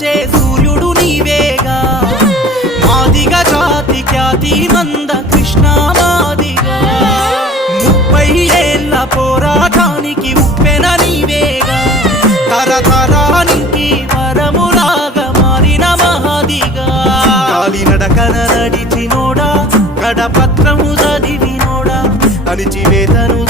పంచే సూర్యుడు నీవేగా మాదిగ జాతి ఖ్యాతి మంద కృష్ణ మాదిగా 30 ఏళ్ళ పోరాటానికి ఉప్పెన నీవేగా తరతరానికి వరములాగా మారిన మహాదిగా కాలినడకన నడిచినోడా కడపత్రము చదివినోడా అణిచివేతను